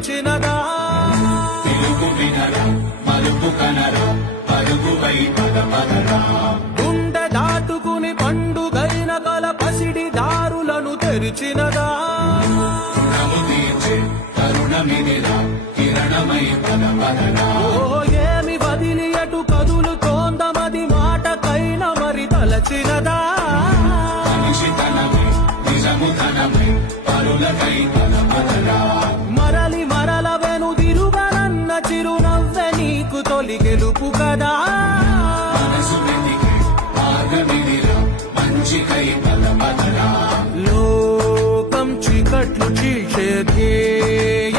పిలిచినదా పిలుపు వినరా మలుపు కనరా పరుగువై పద పదరా గుండె దాటుకుని పండుగైన కల పసిడి దారులను తెరిచినదా రుణము తీర్చే కరుణమిదిరా కిరణమై పద పదరా ఓ ఏమి వదిలి అటు కదులుతోందమది మాటకైన మరి తలచినదా మనిషితనమై నిజముతనమై పరులకై పద పదరా మరలి మరల వెనుదిరుగనన్న చిరునవ్వె నీకు తొలి గెలుపు కదా మనసు వెతికే మార్గమిదిరా మంచికై పద పదరా లోకం చీకట్లు చీల్చే ధ్యేయం